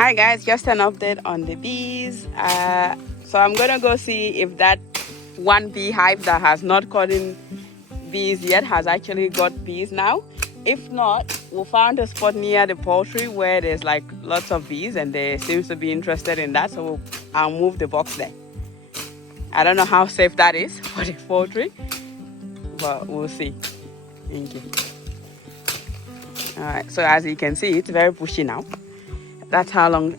Hi guys, just an update on the bees. So I'm gonna go see if that one beehive that has not caught in bees yet has actually got bees now. If not, we found a spot near the poultry where there's like lots of bees and they seems to be interested in that, so I'll move the box there. I don't know how safe that is for the poultry, but we'll see. Thank you. Alright, so as you can see, it's very bushy now. That's how long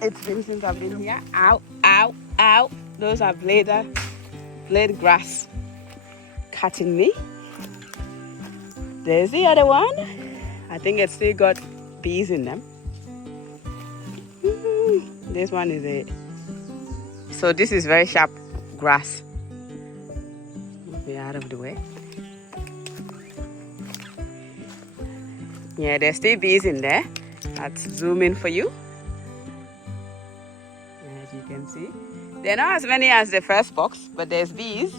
it's been since I've been here. Ow, ow, ow. Those are blade grass cutting me. There's the other one. I think it's still got bees in them. This one is it. So this is very sharp grass. Be out of the way. Yeah, there's still bees in there. Let's zoom in for you. As you can see, they're not as many as the first box, but there's bees.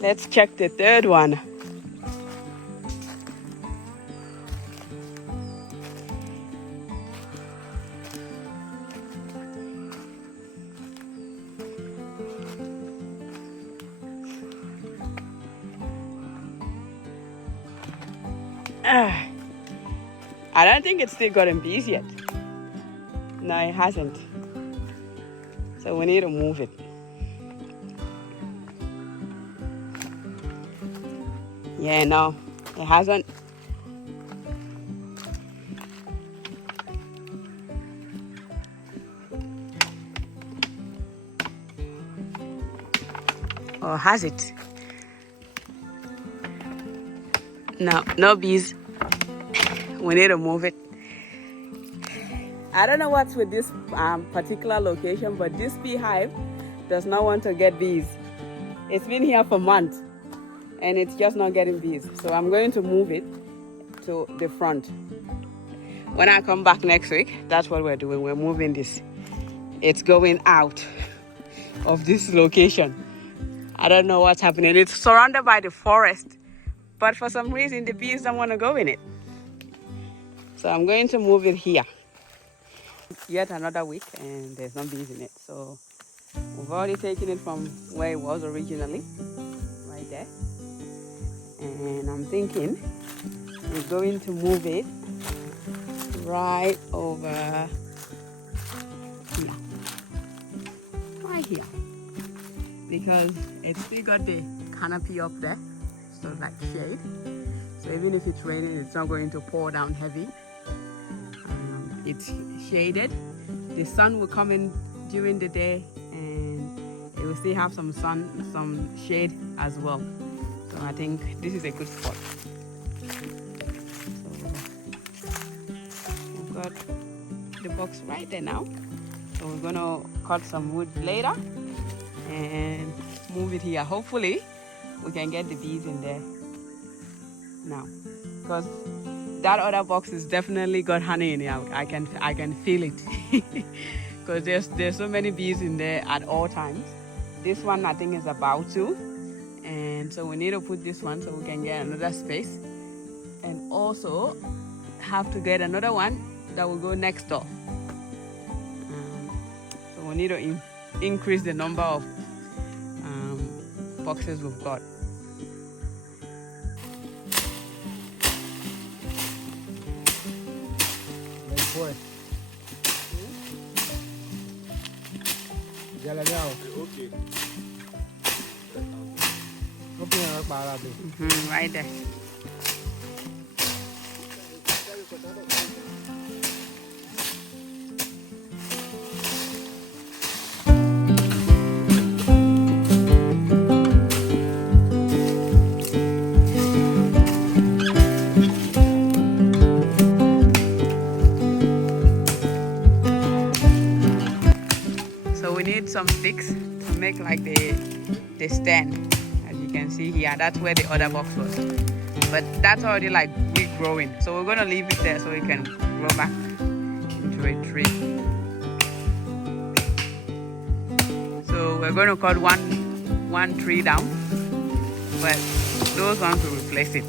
Let's check the third one. I don't think it's still gotten bees yet. No, it hasn't. So we need to move it. Yeah, no, it hasn't. Or has it? No, no bees. We need to move it. I don't know what's with this particular location, but this beehive does not want to get bees. It's been here for months and it's just not getting bees. So I'm going to move it to the front. When I come back next week, that's what we're doing. We're moving this. It's going out of this location. I don't know what's happening. It's surrounded by the forest, but for some reason the bees don't want to go in it. So I'm going to move it here. Yet another week and there's no bees in it. So we've already taken it from where it was originally, right there. And I'm thinking we're going to move it right over here. Right here. Because it's still got the canopy up there. So like shade. So even if it's raining, it's not going to pour down heavy. It's shaded. The sun will come in during the day and it will still have some sun, some shade as well. So I think this is a good spot. So we've got the box right there now. So we're gonna cut some wood later and move it here. Hopefully we can get the bees in there now, because that other box is definitely got honey in it. I can feel it because there's so many bees in there at all times. This one I think is about to, and so we need to put this one so we can get another space, and also have to get another one that will go next door. So we need to increase the number of boxes we've got. Boy. Okay. Right there. We need some sticks to make like the stand. As you can see here, that's where the other box was, but that's already like big growing, so we're gonna leave it there so it can grow back into a tree. So we're going to cut one tree down, but those ones will replace it.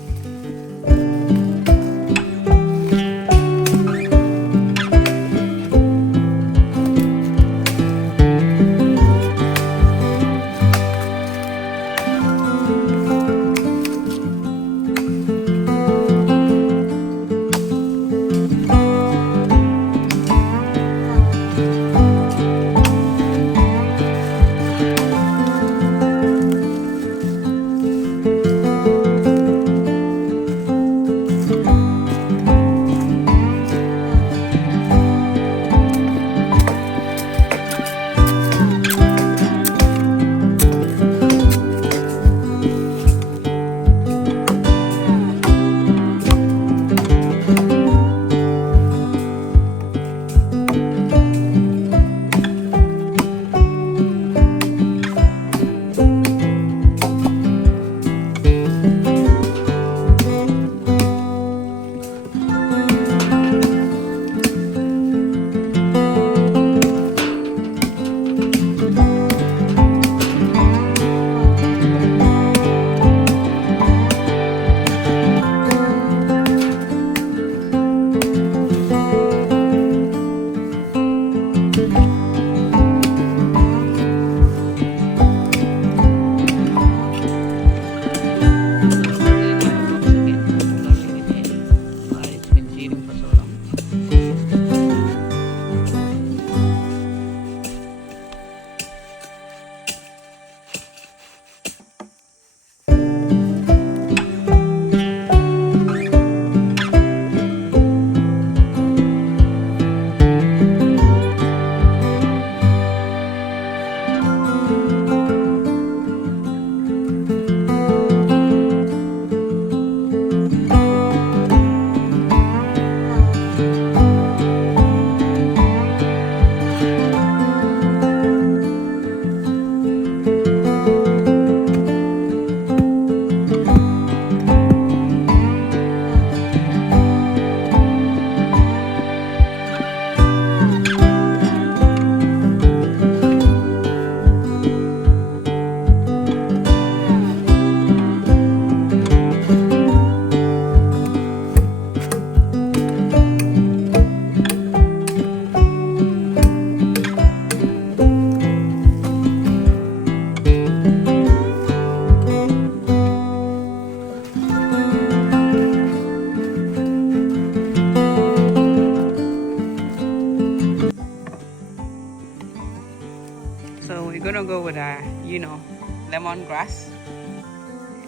gonna go with lemongrass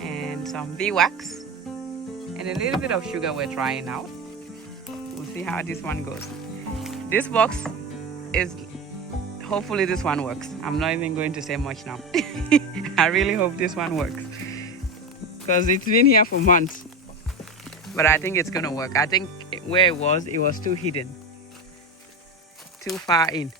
and some bee wax and a little bit of sugar we're trying out. We'll see how this one goes. This box is, hopefully this one works. I'm not even going to say much now. I really hope this one works because it's been here for months, but I think it's gonna work. I think where it was too hidden, too far in.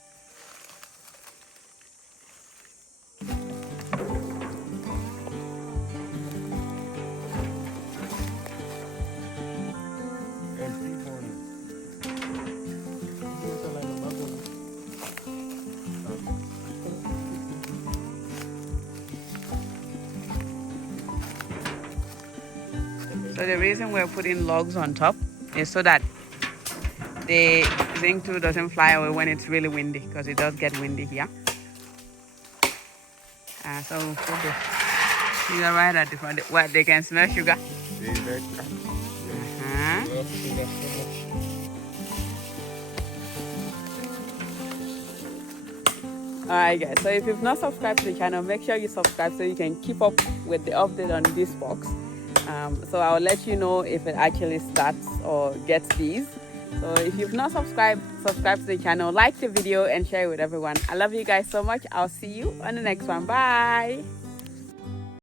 So the reason we're putting logs on top is so that the zinc too doesn't fly away when it's really windy, because it does get windy here. So we'll put the sugar right at the front. What, they can smell sugar? Alright guys, so if you've not subscribed to the channel, make sure you subscribe so you can keep up with the update on this box. So I'll let you know if it actually starts or gets bees. So if you've not subscribed, subscribe to the channel, like the video and share it with everyone. I love you guys so much. I'll see you on the next one. Bye.